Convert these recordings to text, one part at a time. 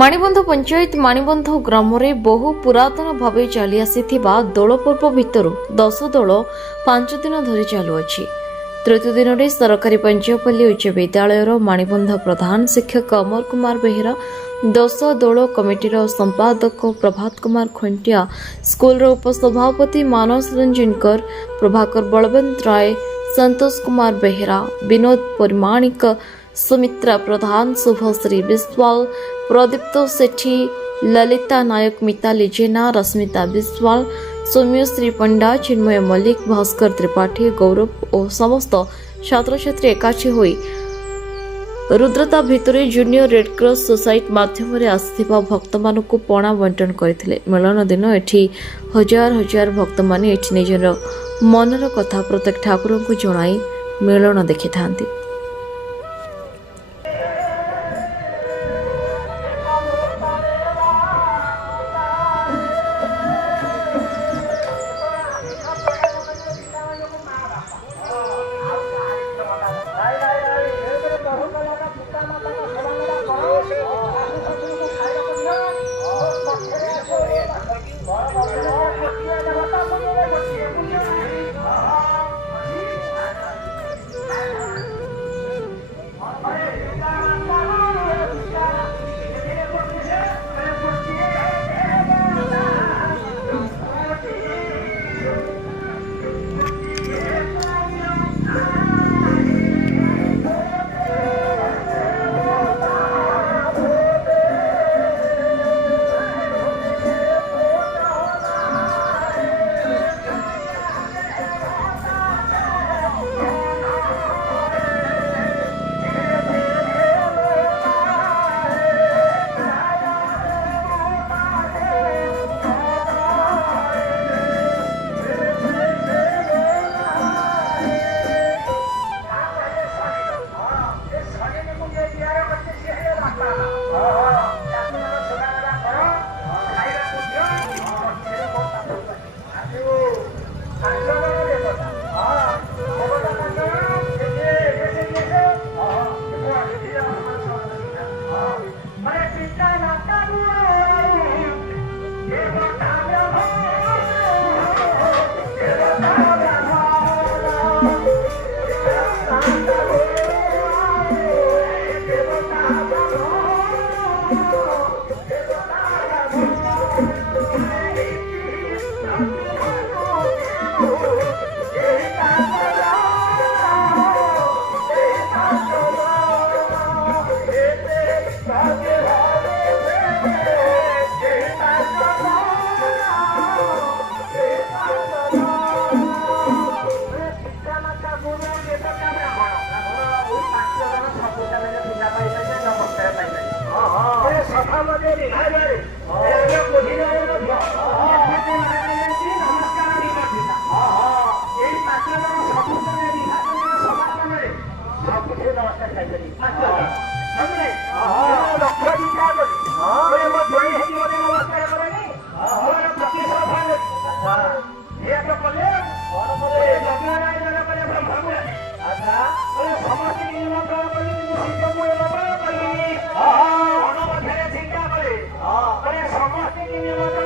ମାଣିବନ୍ଧ ପଞ୍ଚାୟତ ମାଣିବନ୍ଧ ଗ୍ରାମରେ ବହୁ ପୁରାତନ ଭାବେ ଚାଲି ଆସିଥିବା ଦୋଳ ପର୍ବ ଭିତରୁ 10 ଦୋଳ 5 ଦିନ ଧରି ଚାଲୁଅଛି। ତୃତୀୟ ଦିନରେ ସରକାରୀ ପଞ୍ଚାୟପଲ୍ଲୀ ଉଚ୍ଚ ବିଦ୍ୟାଳୟର ମାଣିବନ୍ଧ ପ୍ରଧାନ ଶିକ୍ଷକ ଅମର କୁମାର ବେହେରା, 10 ଦୋଳ କମିଟିର ସମ୍ପାଦକ ପ୍ରଭାତ କୁମାର ଖଣ୍ଟିଆ, ସ୍କୁଲର ଉପସଭାପତି ମାନସ ରଞ୍ଜନ କର, ପ୍ରଭାକର ବଳବନ୍ତ ରାୟ, ସନ୍ତୋଷ କୁମାର ବେହେରା, ବିନୋଦ ପରିମାଣିକ, ସୁମିତ୍ରା ପ୍ରଧାନ, ଶୁଭଶ୍ରୀ ବିଶ୍ୱାଳ, ପ୍ରଦୀପ୍ତ ସେଠୀ, ଲଲିତା ନାୟକ, ମିତାଲି ଜେନା, ରଶ୍ମିତା ବିଶ୍ୱାଳ, ସୌମ୍ୟଶ୍ରୀ ପଣ୍ଡା, ଚିନ୍ମୟ ମଲ୍ଲିକ, ଭାସ୍କର ତ୍ରିପାଠୀ, ଗୌରବ ଓ ସମସ୍ତ ଛାତ୍ରଛାତ୍ରୀ ଏକାଠି ହୋଇ ରୁଦ୍ରତା ଭିତରେ ଜୁନିୟର ରେଡ୍କ୍ରସ ସୋସାଇଟି ମାଧ୍ୟମରେ ଆସିଥିବା ଭକ୍ତମାନଙ୍କୁ ପଣା ବଣ୍ଟନ କରିଥିଲେ। ମିଳନ ଦିନ ଏଠି ହଜାର ହଜାର ଭକ୍ତମାନେ ଏଠି ନିଜର ମନର କଥା ପ୍ରତ୍ୟେକ ଠାକୁରଙ୍କୁ ଜଣାଇ ମିଳନ ଦେଖିଥାନ୍ତି। समस्त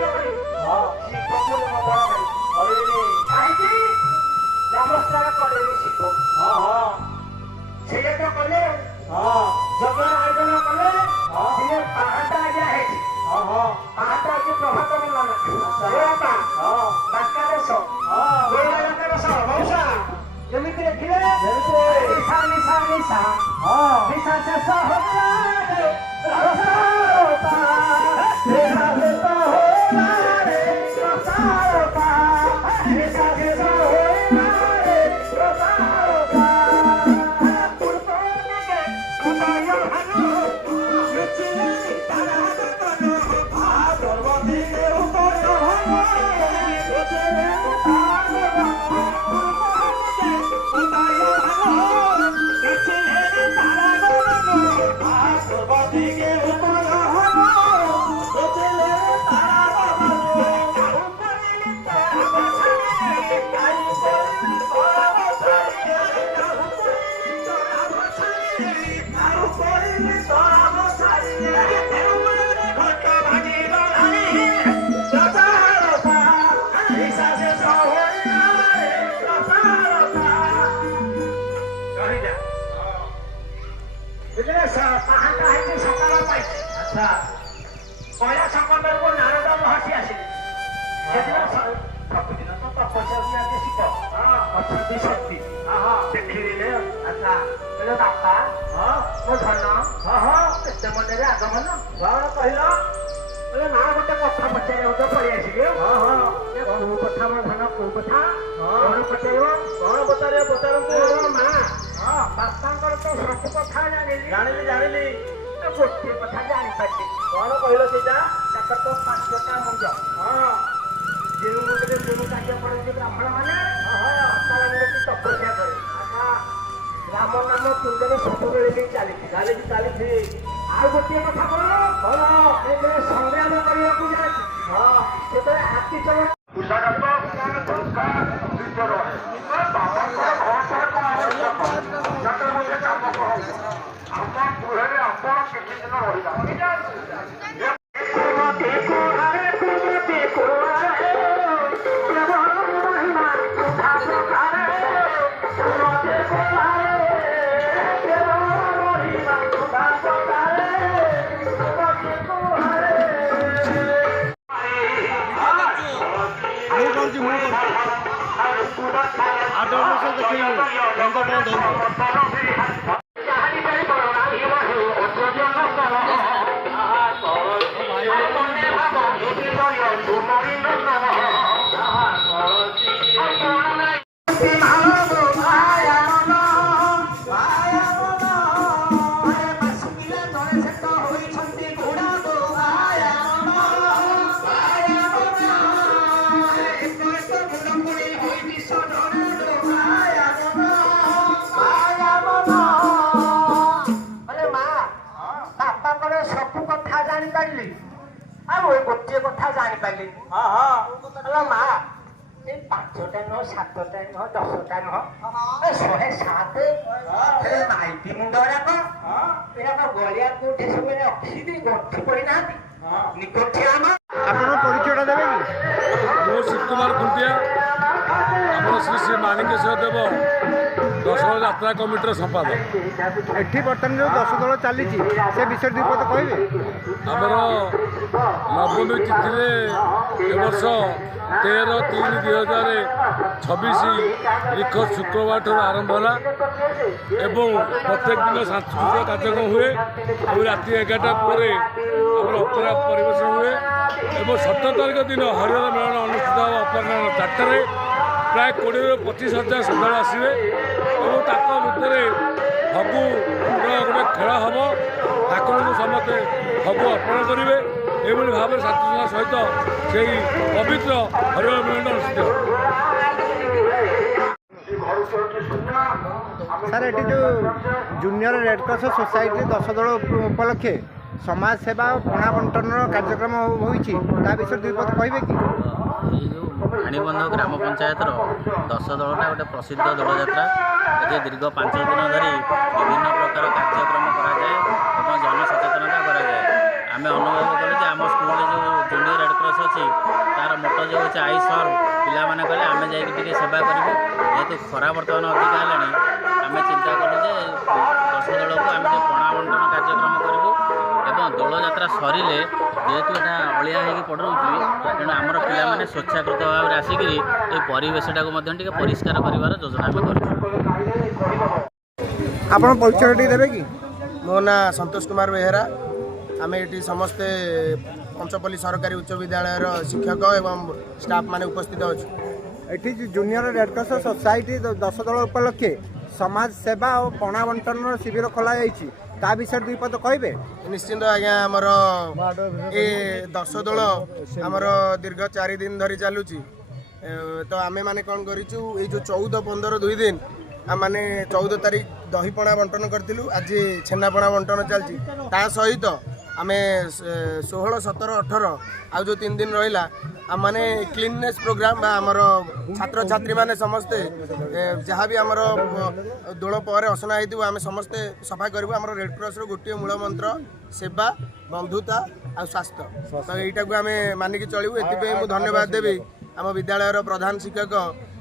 ସବୁଦିନ ତ ତପସ୍ୟା ବି ଆଗେ ଶିଖ ଅଛନ୍ତି ଶକ୍ତି ଦେଖିଲେ ଆଚ୍ଛା କହିଲ ବାପା ମୋ ଧନ କେତେ ମନରେ ଆଗମନ କଣ କହିଲ କହିଲେ ମା ଗୋଟେ କଥା ପଚାରିବାକୁ ତ ପଳେଇ ଆସିବି କୋଉ କଥା ମୋ ଧନ କୋଉ କଥା କଣ ପଚାରିବ କଣ ପଚାରିବ ପଚାରନ୍ତୁ ମା ବାପାଙ୍କର ତ ସବୁ କଥା ଜାଣିଲି ଗୋଟିଏ କଥା ଜାଣିପାରିଲି କଣ କହିଲ ସେଇଟା ତାଙ୍କର ତ 5ଟା ମୁଣ୍ଡ ଯେଉଁ ମୁଣ୍ଡରେ ଯେଉଁ କାର୍ଯ୍ୟ କରନ୍ତି ବ୍ରାହ୍ମଣ ମାନେ ଅକାଳରେ ତପସ୍ୟା କରେ ରାମ ନାମ ତୁଣ୍ଡରେ ସବୁବେଳେ ବି ଚାଲିଛି ଆଉ ଗୋଟିଏ କଥା କଣ ଯେତେବେଳେ ସଂଗ୍ରାମ କରିବାକୁ ଯାଆନ୍ତି ସେତେବେଳେ ହାତୀ ଚଳ ଆଉ ଗୋଟିଏ କଥା ଜାଣିପାରିଲି ମା ଏ 5ଟା ନୁହଁ 7ଟା ନୁହଁ 10ଟା ନୁହଁ 107 ମାଇପି ମୁଣ୍ଡ ଗୁଡାକ ଏଗୁଡାକ ଗଳିଆ କୋଉଠି ସବୁ ଅଖିଦି ଗଠି ପଡିନାହାନ୍ତି ନିକଟିଆ ଆପଣ ପରିଚୟଟା ଦେବେ କି? ମୁଁ ଶିବ କୁମାର ଖୁଣ୍ଟିଆ ଆପଣ ଶ୍ରୀ ଶ୍ରୀ ମାଣିକେଶ୍ୱର ଦେବ ଦଶହରା ଯାତ୍ରା କମିଟିର ସମ୍ପାଦକ। ଏଠି ବର୍ତ୍ତମାନ ଯେଉଁ 10 ଦଳ ଚାଲିଛି ସେ ବିଷୟରେ ଦୁଇ ପଦ କହିବେ? ଆମର ନବମୀ ତିଥିରେ ଏ ବର୍ଷ 13/3/2026 ରିଖ ଶୁକ୍ରବାରଠାରୁ ଆରମ୍ଭ ହେଲା ଏବଂ ପ୍ରତ୍ୟେକ ଦିନ ସାଂସ୍କୃତିକ କାର୍ଯ୍ୟକ୍ରମ ହୁଏ ଆଉ ରାତି 11ଟା ପରେ ଆମର ଅପେରା ପରିବେଷଣ ହୁଏ ଏବଂ 17 ତାରିଖ ଦିନ ହରିହର ମେଳନ ଅନୁଷ୍ଠିତ ହେବ ଅପରାହ୍ନ 4ଟାରେ। ପ୍ରାୟ 20,000 ରୁ 25,000 ଶ୍ରଦ୍ଧାଳୁ ଆସିବେ ଏବଂ ତାଙ୍କ ଭିତରେ ଫଗୁର ଗୋଟେ ଖେଳ ହେବ। ଠାକୁରଙ୍କୁ ସମସ୍ତେ ଫଗୁ ଅର୍ପଣ କରିବେ। ଏଭଳି ଭାବରେ ଶାନ୍ତିଶୃଙ୍ଖଳା ସହିତ ସେହି ପବିତ୍ର ହରିହର ମେଳନ ଅନୁଷ୍ଠିତ ହେବ। ସାର୍ ଏଠି ଯେଉଁ ଜୁନିୟର ରେଡ୍ କ୍ରସ୍ ସୋସାଇଟି 10 ଦଳ ଉପଲକ୍ଷେ ସମାଜ ସେବା ଓ ପଣା ବଣ୍ଟନର କାର୍ଯ୍ୟକ୍ରମ ହୋଇଛି ତା ବିଷୟରେ ଦୁଇ ପଦ କହିବେ କି? ଏଇ ଯେଉଁ ପାଣିବନ୍ଧ ଗ୍ରାମ ପଞ୍ଚାୟତର 10 ଦଳଟା ଗୋଟେ ପ୍ରସିଦ୍ଧ ଦୋଳଯାତ୍ରା। ଏଠି ଦୀର୍ଘ 5 ଦିନ ଧରି ବିଭିନ୍ନ ପ୍ରକାର କାର୍ଯ୍ୟକ୍ରମ କରାଯାଏ ଏବଂ ଜନସଚେତନତା କରାଯାଏ। ଆମେ ଅନୁଭବ କଲୁ ଯେ ଆମ ସ୍କୁଲରେ ଯେଉଁ ଜୁନିୟର ରେଡ୍ କ୍ରସ୍ ଅଛି ତାର ମୋଟ ଯେଉଁ ହେଉଛି ଆଇ ସର୍ଭ, ପିଲାମାନେ କହିଲେ ଆମେ ଯାଇକି ଟିକେ ସେବା କରିବୁ। ଯେହେତୁ ଖରା ବର୍ତ୍ତମାନ ଅଧିକା ହେଲାଣି ଆମେ ଚିନ୍ତା କଲୁ ଯେ 10 ଦଳକୁ ଆମେ ଟିକେ ପଣା ବଣ୍ଟନ କାର୍ଯ୍ୟକ୍ରମ କରିବୁ ଏବଂ ଦୋଳଯାତ୍ରା ସରିଲେ ଯେହେତୁ ଏଇଟା ଅଳିଆ ହେଇକି ପଡ଼ୁଛି ତେଣୁ ଆମର ପିଲାମାନେ ସ୍ୱେଚ୍ଛାକୃତ ଭାବରେ ଆସିକିରି এই ପରିବେଶଟାକୁ ମଧ୍ୟ ଟିକେ ପରିଷ୍କାର କରିବାର ଯୋଜନା ଆମେ କରିଛୁ। ଆପଣ ପରିଚୟ ଟିକେ ଦେବେ କି? ମୋ ନାଁ ସନ୍ତୋଷ କୁମାର ବେହେରା। ଆମେ ଏଠି ସମସ୍ତେ ପଞ୍ଚପଲ୍ଲୀ ସରକାରୀ ଉଚ୍ଚ ବିଦ୍ୟାଳୟର ଶିକ୍ଷକ ଏବଂ ଷ୍ଟାଫ୍ ମାନେ ଉପସ୍ଥିତ ଅଛୁ। ଏଠି ଜୁନିୟର ରେଡ୍ କ୍ରସ୍ ସୋସାଇଟି 10 ଦଳ ଉପଲକ୍ଷେ ସମାଜ ସେବା ଓ ପଣା ବଣ୍ଟନର ଶିବିର ଖୋଲାଯାଇଛି ତା ବିଷୟରେ ଦୁଇ ପଦ କହିବେ? ନିଶ୍ଚିନ୍ତ ଆଜ୍ଞା, ଆମର ଏ 10 ଦଳ ଆମର ଦୀର୍ଘ 4 ଦିନ ଧରି ଚାଲୁଛି। ତ ଆମେମାନେ କ'ଣ କରିଛୁ, ଏଇ ଯେଉଁ 14, 15, 2 ଦିନ ଆମମାନେ 14 ତାରିଖ ଦହିପଣା ବଣ୍ଟନ କରିଥିଲୁ। ଆଜି ଛେନାପଣା ବଣ୍ଟନ ଚାଲିଛି। ତା ସହିତ ଆମେ 16, 17, 18 ଆଉ ଯେଉଁ 3 ଦିନ ରହିଲା ଆମମାନେ କ୍ଲିନନେସ୍ ପ୍ରୋଗ୍ରାମ୍ ବା ଆମର ଛାତ୍ରଛାତ୍ରୀମାନେ ସମସ୍ତେ ଯାହା ବି ଆମର ଦୋଳ ପରେ ଅସନା ହେଇଥିବ ଆମେ ସମସ୍ତେ ସଫା କରିବୁ। ଆମର ରେଡ୍ କ୍ରସ୍ର ଗୋଟିଏ ମୂଳ ମନ୍ତ୍ର ସେବା, ବନ୍ଧୁତା ଆଉ ସ୍ୱାସ୍ଥ୍ୟ। ତ ଏଇଟାକୁ ଆମେ ମାନିକି ଚଳିବୁ। ଏଥିପାଇଁ ମୁଁ ଧନ୍ୟବାଦ ଦେବି ଆମ ବିଦ୍ୟାଳୟର ପ୍ରଧାନ ଶିକ୍ଷକ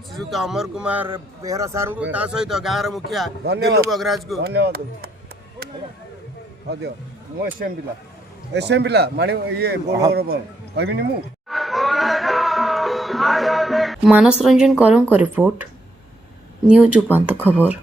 ଶ୍ରୀଯୁକ୍ତ ଅମର କୁମାର ବେହେରା ସାର୍ଙ୍କୁ, ତା ସହିତ ଗାଁର ମୁଖିଆ ଦିଲୁ ବଗରାଜକୁ ଧନ୍ୟବାଦ। ମୁଁ ଏସ୍ଏମ୍ ପିଲା ମାଣି ଇଏ ଗୋଳ କହିବିନି ମୁଁ। ମାନସ ରଞ୍ଜନ କରଙ୍କ ରିପୋର୍ଟ ନ୍ୟୁଜ୍ ଉପାନ୍ତ ଖବର।